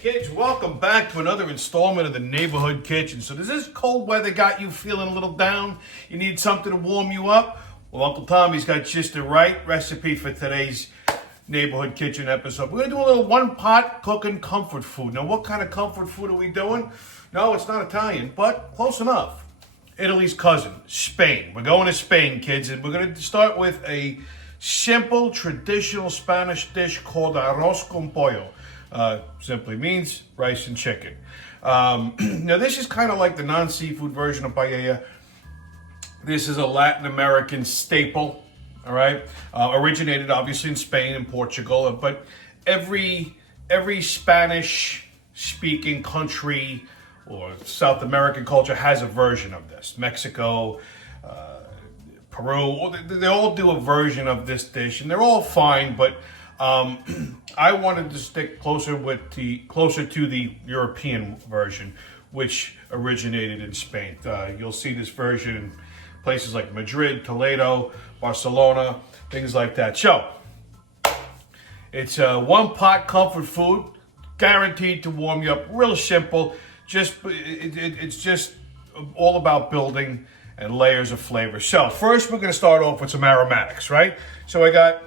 Kids, welcome back to another installment of the Neighborhood Kitchen. So does this cold weather got you feeling a little down? You need something to warm you up? Well, Uncle Tommy's got just the right recipe for today's Neighborhood Kitchen episode. We're going to do a little one-pot cooking comfort food. Now, what kind of comfort food are we doing? No, it's not Italian, but close enough. Italy's cousin, Spain. We're going to Spain, kids, and we're going to start with a simple, traditional Spanish dish called Arroz con Pollo. Simply means rice and chicken. Now, this is kind of like the non-seafood version of paella. This is a Latin American staple, all right? Originated, obviously, in Spain and Portugal, but every Spanish-speaking country or South American culture has a version of this. Mexico, Peru, they all do a version of this dish, and they're all fine, but I wanted to stick closer to the European version, which originated in Spain. You'll see this version in places like Madrid, Toledo, Barcelona, things like that. So, it's a one-pot comfort food, guaranteed to warm you up. Real simple. It's just all about building and layers of flavor. So, first we're going to start off with some aromatics, right? So I got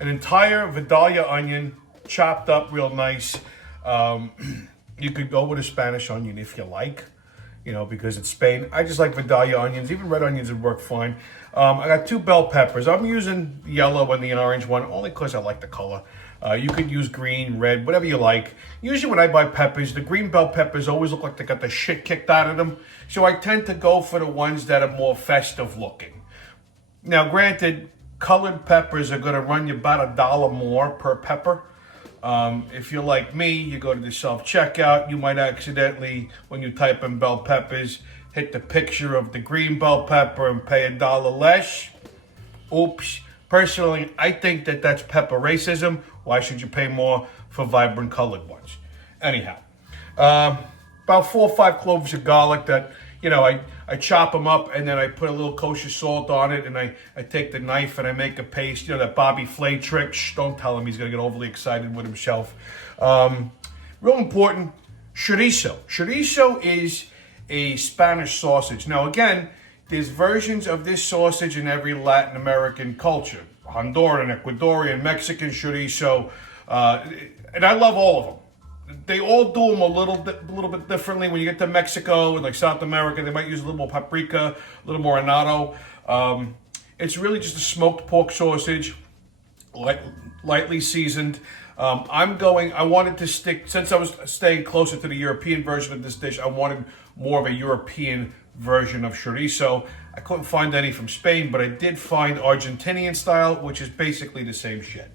an entire Vidalia onion, chopped up real nice. You could go with a Spanish onion if you like, because it's Spain. I just like Vidalia onions. Even red onions would work fine. I got 2 bell peppers. I'm using the yellow and the orange one only because I like the color. You could use green, red, whatever you like. Usually when I buy peppers, the green bell peppers always look like they got the shit kicked out of them. So I tend to go for the ones that are more festive looking. Now, granted, colored peppers are going to run you about $1 more per pepper. If you're like me, you go to the self-checkout, you might accidentally, when you type in bell peppers, hit the picture of the green bell pepper and pay $1 less. Oops. Personally, I think that that's pepper racism. Why should you pay more for vibrant colored ones? Anyhow, about 4 or 5 cloves of garlic that, I chop them up and then I put a little kosher salt on it and I take the knife and I make a paste. That Bobby Flay trick. Shh, don't tell him, he's going to get overly excited with himself. Real important, chorizo. Chorizo is a Spanish sausage. Now, again, there's versions of this sausage in every Latin American culture. Honduran, Ecuadorian, Mexican chorizo. And I love all of them. They all do them a little bit differently. When you get to Mexico and like South America, they might use a little more paprika, a little more annatto. It's really just a smoked pork sausage, lightly seasoned. I wanted to stick, since I was staying closer to the European version of this dish, I wanted more of a European version of chorizo. I couldn't find any from Spain, but I did find Argentinian style, which is basically the same shit.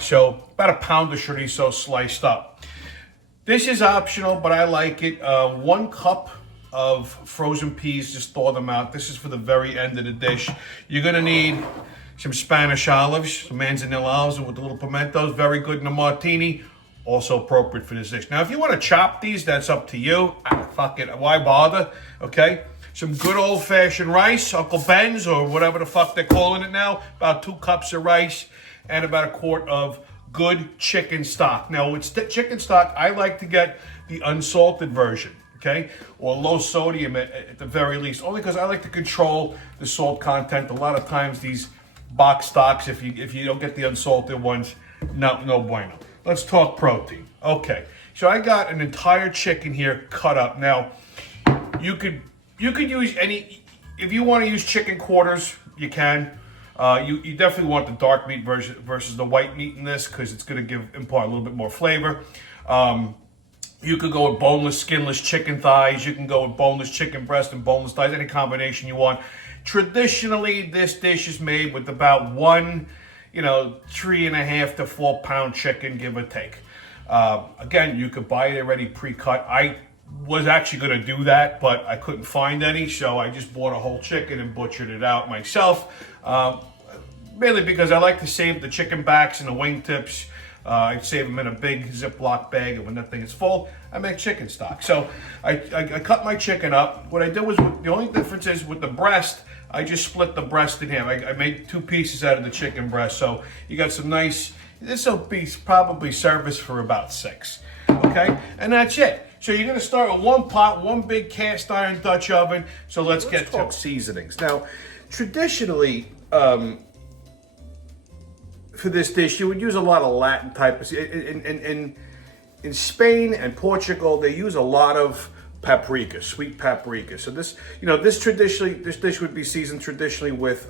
So about a pound of chorizo sliced up. This is optional, but I like it. 1 cup of frozen peas, just thaw them out. This is for the very end of the dish. You're gonna need some Spanish olives, some manzanilla olives with the little pimentos, very good in a martini. Also appropriate for this dish. Now, if you want to chop these, that's up to you. Fuck it, why bother? Okay, some good old-fashioned rice, Uncle Ben's, or whatever the fuck they're calling it now. About 2 cups of rice and about a quart of good chicken stock. Now, with chicken stock, I like to get the unsalted version, okay, or low sodium at the very least, only because I like to control the salt content. A lot of times, these box stocks, if you don't get the unsalted ones, no bueno. Let's talk protein. Okay, so I got an entire chicken here cut up. Now, you could use any, if you want to use chicken quarters, you can. You definitely want the dark meat version versus the white meat in this because it's going to impart a little bit more flavor. You could go with boneless, skinless chicken thighs. You can go with boneless chicken breast and boneless thighs, any combination you want. Traditionally, this dish is made with about 3.5 to 4 pound chicken, give or take. Again, you could buy it already pre-cut. I was actually going to do that, but I couldn't find any, so I just bought a whole chicken and butchered it out myself. Mainly because I like to save the chicken backs and the wing tips. I save them in a big Ziploc bag, and when that thing is full, I make chicken stock. So I cut my chicken up. What I did was, the only difference is with the breast, I just split the breast in half. I made 2 pieces out of the chicken breast. So you got some nice, this will be probably service for about 6. Okay, and that's it. So you're gonna start with one pot, one big cast iron Dutch oven. So let's get to seasonings. Now, traditionally, for this dish, you would use a lot of Latin type of, in Spain and Portugal, they use a lot of paprika, sweet paprika. So this, this dish would be seasoned traditionally with,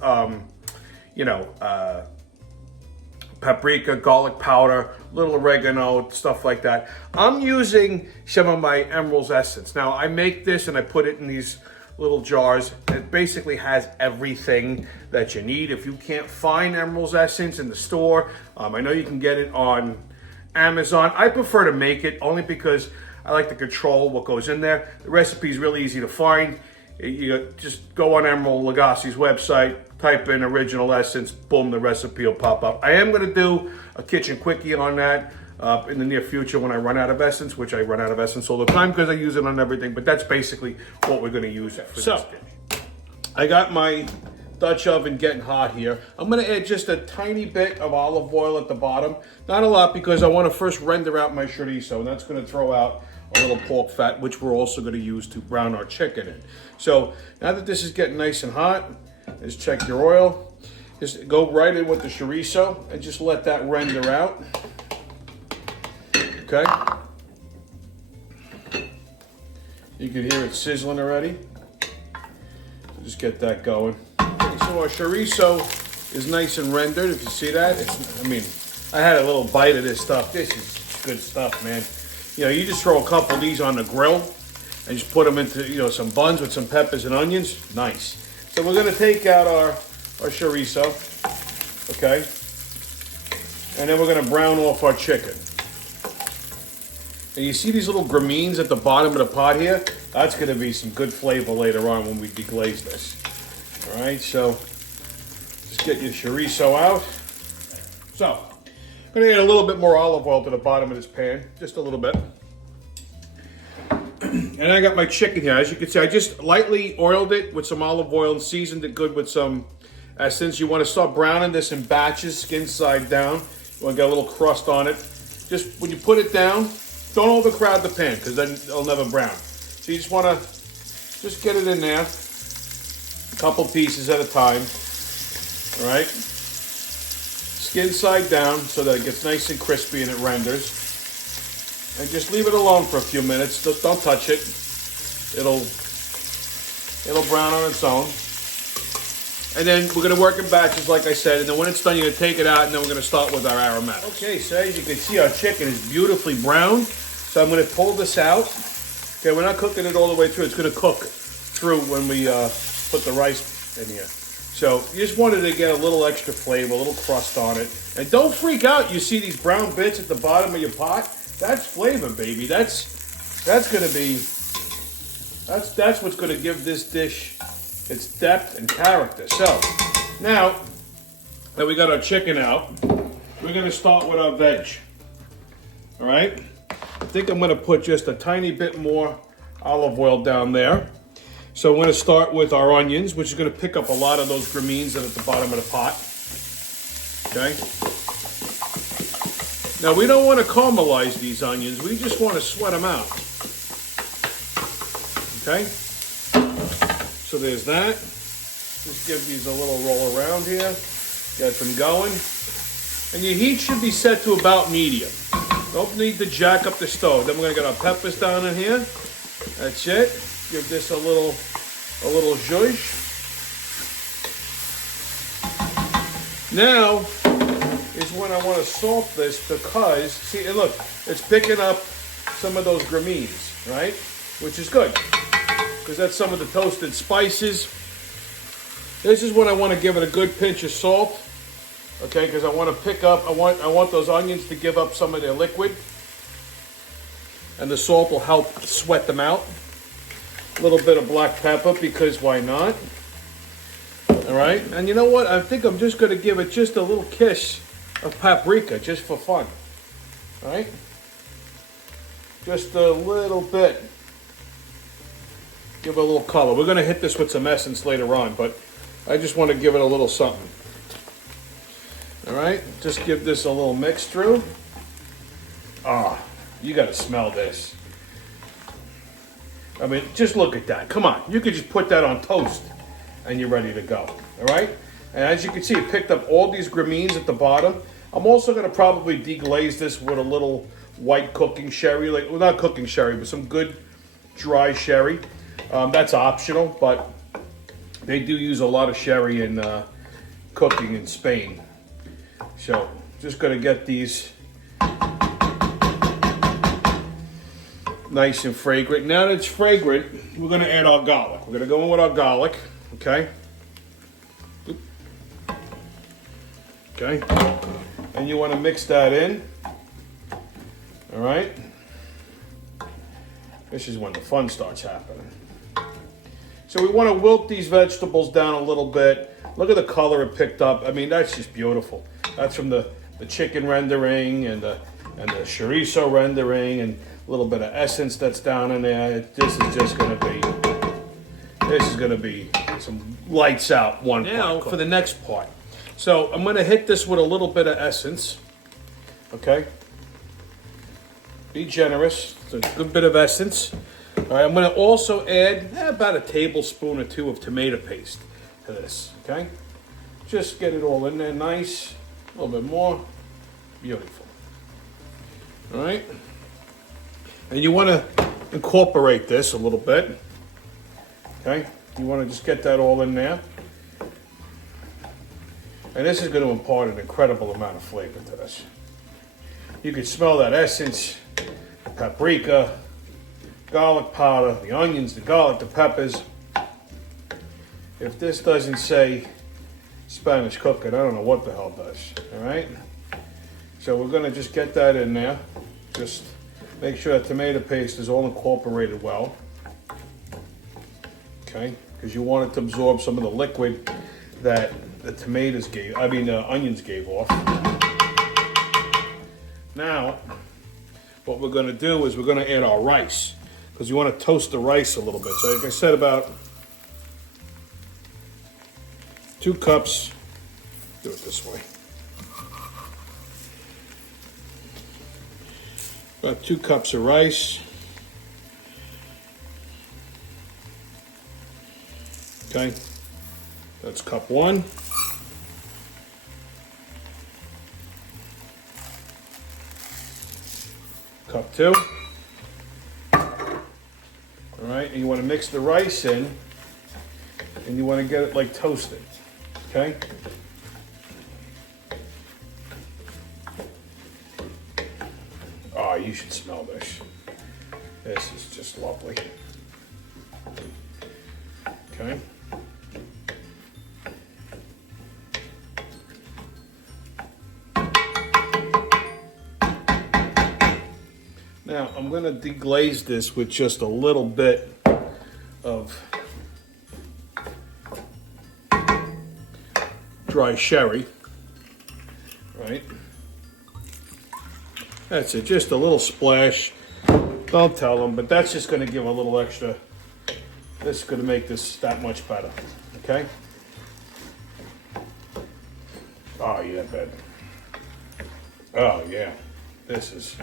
paprika, garlic powder, little oregano, stuff like that. I'm using some of my Emerald's essence. Now, I make this and I put it in these little jars. It basically has everything that you need. If you can't find Emerald's essence in the store, I know you can get it on Amazon. I prefer to make it only because I like to control what goes in there. The recipe is really easy to find. You just go on Emerald Lagasse's website, type in original essence, boom, the recipe will pop up. I am going to do a kitchen quickie on that in the near future when I run out of essence, which I run out of essence all the time because I use it on everything, but that's basically what we're going to use it for this dish. I got my Dutch oven getting hot here. I'm going to add just a tiny bit of olive oil at the bottom. Not a lot because I want to first render out my chorizo, and that's going to throw out a little pork fat, which we're also going to use to brown our chicken in. So now that this is getting nice and hot, just check your oil. Just go right in with the chorizo and just let that render out. Okay. You can hear it sizzling already. So just get that going. Okay, so our chorizo is nice and rendered. If you see that, I had a little bite of this stuff. This is good stuff, man. You just throw a couple of these on the grill and just put them into, some buns with some peppers and onions. Nice. So we're going to take out our chorizo, okay? And then we're going to brown off our chicken. And you see these little gramines at the bottom of the pot here? That's going to be some good flavor later on when we deglaze this. All right, so just get your chorizo out. So, I'm going to add a little bit more olive oil to the bottom of this pan, just a little bit. And I got my chicken here. As you can see, I just lightly oiled it with some olive oil and seasoned it good with some essence. You want to start browning this in batches, skin side down. You want to get a little crust on it. Just when you put it down, don't overcrowd the pan because then it'll never brown. So you just want to just get it in there, a couple pieces at a time. All right. Skin side down so that it gets nice and crispy and it renders. And just leave it alone for a few minutes. Just don't touch it. It'll brown on its own. And then we're going to work in batches, like I said. And then when it's done, you're going to take it out, and then we're going to start with our aromatics. Okay, so as you can see, our chicken is beautifully browned. So I'm going to pull this out. Okay, we're not cooking it all the way through. It's going to cook through when we put the rice in here. So you just wanted to get a little extra flavor, a little crust on it. And don't freak out. You see these brown bits at the bottom of your pot? That's flavor, baby. That's going to be, that's what's going to give this dish its depth and character. So now that we got our chicken out, we're going to start with our veg. All right. I think I'm going to put just a tiny bit more olive oil down there. So I'm going to start with our onions, which is going to pick up a lot of those gramines that are at the bottom of the pot. Okay. Now we don't want to caramelize these onions. We just want to sweat them out. Okay. So there's that. Just give these a little roll around here. Get them going. And your heat should be set to about medium. Don't need to jack up the stove. Then we're going to get our peppers down in here. That's it. Give this a little zhuzh. Now is when I want to salt this because, see, and look, it's picking up some of those gramines, right? Which is good because that's some of the toasted spices. This is when I want to give it a good pinch of salt, okay? Because I want to pick up, I want those onions to give up some of their liquid, and the salt will help sweat them out. A little bit of black pepper because why not? All right, and you know what? I think I'm just going to give it just a little kiss of paprika just for fun. All right, just a little bit. Give it a little color. We're going to hit this with some essence later on, but I just want to give it a little something. All right, just give this a little mix through. Ah, You gotta smell this. I mean, just look at that. Come on, you could just put that on toast and you're ready to go, all right? And as you can see, it picked up all these gramines at the bottom. I'm also gonna probably deglaze this with a little white cooking sherry, like, well, not cooking sherry, but some good dry sherry. That's optional, but they do use a lot of sherry in cooking in Spain. So, just gonna get these nice and fragrant. Now that it's fragrant, we're gonna add our garlic. We're gonna go in with our garlic, okay? Okay, and you wanna mix that in, all right? This is when the fun starts happening. So we wanna wilt these vegetables down a little bit. Look at the color it picked up. I mean, that's just beautiful. That's from the chicken rendering and the chorizo rendering and a little bit of essence that's down in there. This is just gonna be some lights out one part. Now for the next part. So I'm gonna hit this with a little bit of essence, okay? Be generous, it's a good bit of essence. All right, I'm gonna also add about a tablespoon or two of tomato paste to this, okay? Just get it all in there nice, a little bit more, beautiful. All right? And you wanna incorporate this a little bit, okay? You wanna just get that all in there. And this is gonna impart an incredible amount of flavor to this. You can smell that essence, paprika, garlic powder, the onions, the garlic, the peppers. If this doesn't say Spanish cooking, I don't know what the hell does, all right? So we're gonna just get that in there. Just make sure that tomato paste is all incorporated well. Okay, because you want it to absorb some of the liquid that the onions gave off. Now, what we're gonna do is we're gonna add our rice, because you wanna toast the rice a little bit. So like I said, about 2 cups, do it this way. About 2 cups of rice. Okay, that's cup 1. Cup 2. All right, and you want to mix the rice in, and you want to get it like toasted, okay? Oh, you should smell this. This is just lovely. Okay. Now, I'm going to deglaze this with just a little bit of dry sherry, right? That's it, just a little splash. Don't tell them, but that's just going to give a little extra. This is going to make this that much better, okay? Oh, yeah, baby. Oh, yeah. This is...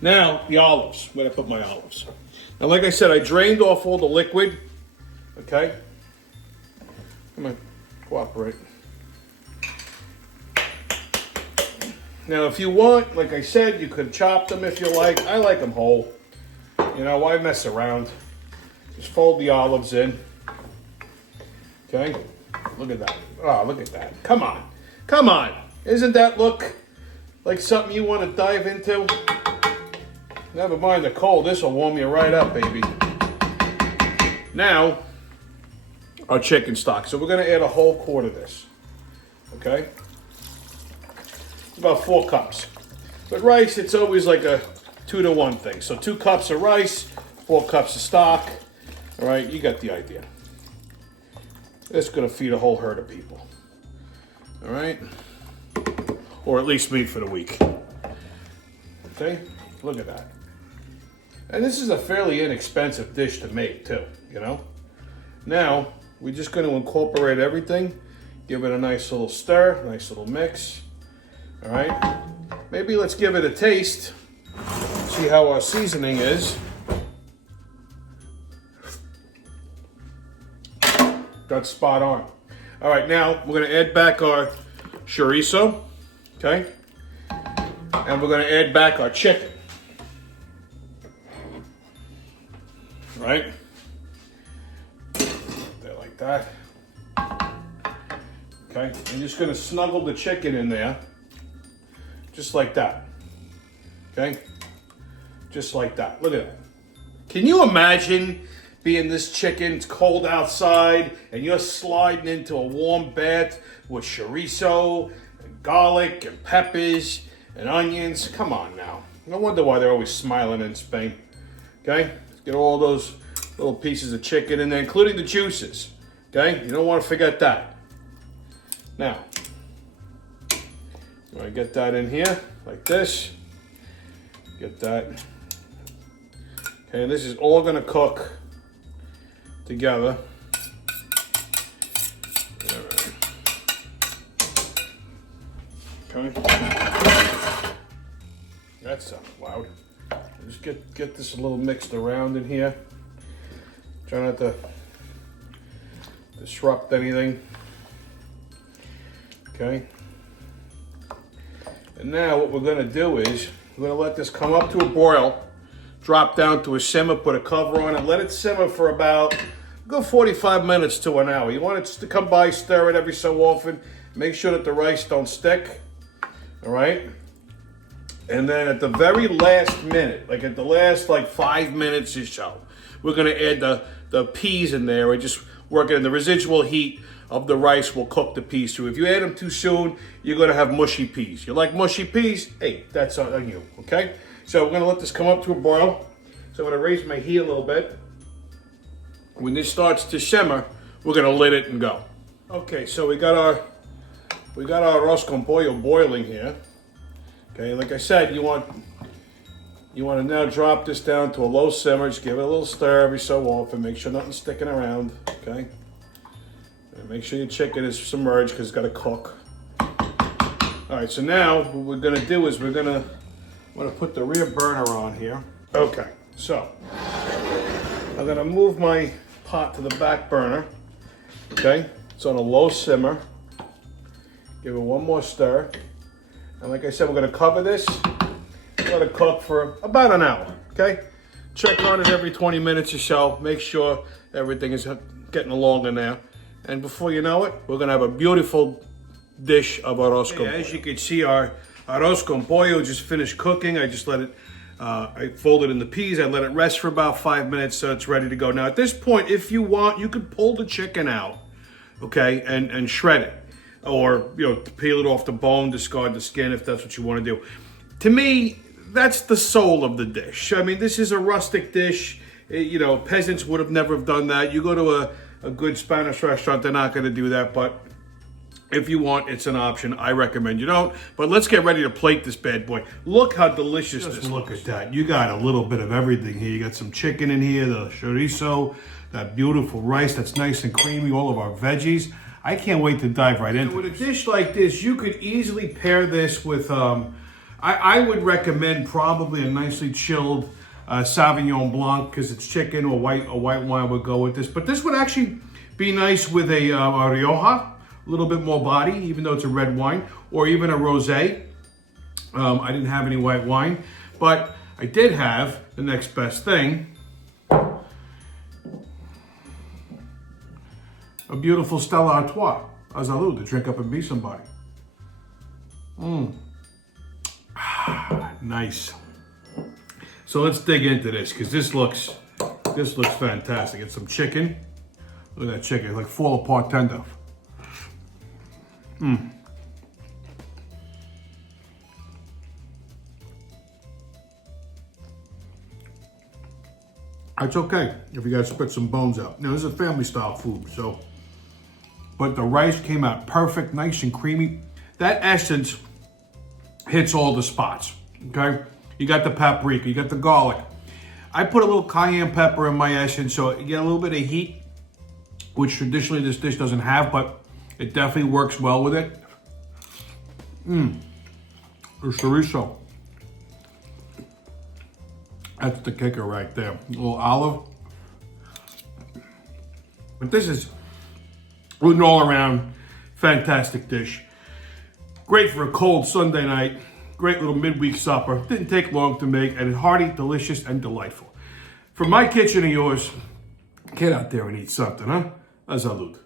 Now, the olives. Where did I put my olives? Now, like I said, I drained off all the liquid, okay? Come on, cooperate. Now, if you want, like I said, you could chop them if you like. I like them whole. You know, why mess around? Just fold the olives in. Okay? Look at that. Oh, look at that. Come on. Come on. Isn't that look like something you want to dive into? Never mind the cold. This will warm you right up, baby. Now, our chicken stock. So we're going to add a whole quart of this. Okay? It's about 4 cups. But rice, it's always like a 2-to-1 thing. So 2 cups of rice, 4 cups of stock. All right, you got the idea. It's going to feed a whole herd of people. All right? Or at least me for the week. Okay? Look at that. And this is a fairly inexpensive dish to make too, you know? Now, we're just going to incorporate everything. Give it a nice little stir, nice little mix. All right? maybe let's give it a taste. See how our seasoning is. That's spot on. All right, now we're gonna add back our chorizo, okay? And we're gonna add back our chicken. Right? There like that. Okay, I'm just gonna snuggle the chicken in there. Just like that. Okay? Just like that. Look at that. Can you imagine being this chicken, it's cold outside, and you're sliding into a warm bath with chorizo, and garlic, and peppers, and onions? Come on now. No wonder why they're always smiling in Spain. Okay? Get all those little pieces of chicken in there, including the juices. Okay? You don't want to forget that. Now, I'm gonna get that in here, like this. Get that. Okay, and this is all gonna cook together. Okay. That sounds loud. Just get this a little mixed around in here. Try not to disrupt anything. Okay. And now what we're gonna do is we're gonna let this come up to a boil, drop down to a simmer, put a cover on it, let it simmer for about go 45 minutes to an hour. You want it just to come by, stir it every so often, make sure that the rice don't stick. All right. And then at the very last minute, like at the last 5 minutes or so, we're gonna add the peas in there and just work it in. The residual heat of the rice will cook the peas through. If you add them too soon, you're gonna have mushy peas. You like mushy peas? Hey, that's on you, okay? So we're gonna let this come up to a boil. So I'm gonna raise my heat a little bit. When this starts to simmer, we're gonna lid it and go. Okay, so we got our arroz con pollo boiling here. Okay, like I said, you want to now drop this down to a low simmer. Just give it a little stir every so often. Make sure nothing's sticking around. Okay. And make sure your chicken is submerged because it's got to cook. All right. So now what we're gonna do is I'm gonna put the rear burner on here. Okay. So I'm gonna move my pot to the back burner. Okay. It's on a low simmer. Give it one more stir. And like I said, we're gonna cover this. Let it cook for about an hour, okay? Check on it every 20 minutes or so. Make sure everything is getting along in there. And before you know it, we're gonna have a beautiful dish of arroz con pollo. As you can see, our arroz con pollo just finished cooking. I just let it, I folded in the peas. I let it rest for about 5 minutes so it's ready to go. Now at this point, if you want, you could pull the chicken out, okay, and shred it. Or, peel it off the bone, discard the skin if that's what you want to do. To me, that's the soul of the dish. I mean, this is a rustic dish. Peasants would have never have done that. You go to a good Spanish restaurant, they're not going to do that. But if you want, it's an option. I recommend you don't. But let's get ready to plate this bad boy. Look how delicious this looks. Look at that. You got a little bit of everything here. You got some chicken in here, the chorizo, that beautiful rice that's nice and creamy, all of our veggies. I can't wait to dive right into it. With a dish like this, you could easily pair this with, I would recommend probably a nicely chilled Sauvignon Blanc because it's chicken, or white wine would go with this. But this would actually be nice with a Rioja, a little bit more body, even though it's a red wine, or even a rosé. I didn't have any white wine, but I did have the next best thing. A beautiful Stella Artois, a salud, to drink up and be somebody. Nice. So let's dig into this because this looks fantastic. It's some chicken. Look at that chicken, like fall apart tender. It's okay if you guys spit some bones out. Now this is a family style food, so. But the rice came out perfect, nice and creamy. That essence hits all the spots, okay? You got the paprika, you got the garlic. I put a little cayenne pepper in my essence, so you get a little bit of heat, which traditionally this dish doesn't have, but it definitely works well with it. The chorizo. That's the kicker right there. A little olive. But this is an all-around fantastic dish. Great for a cold Sunday night. Great little midweek supper. Didn't take long to make, and hearty, delicious, and delightful. From my kitchen to yours, get out there and eat something, huh? A salud.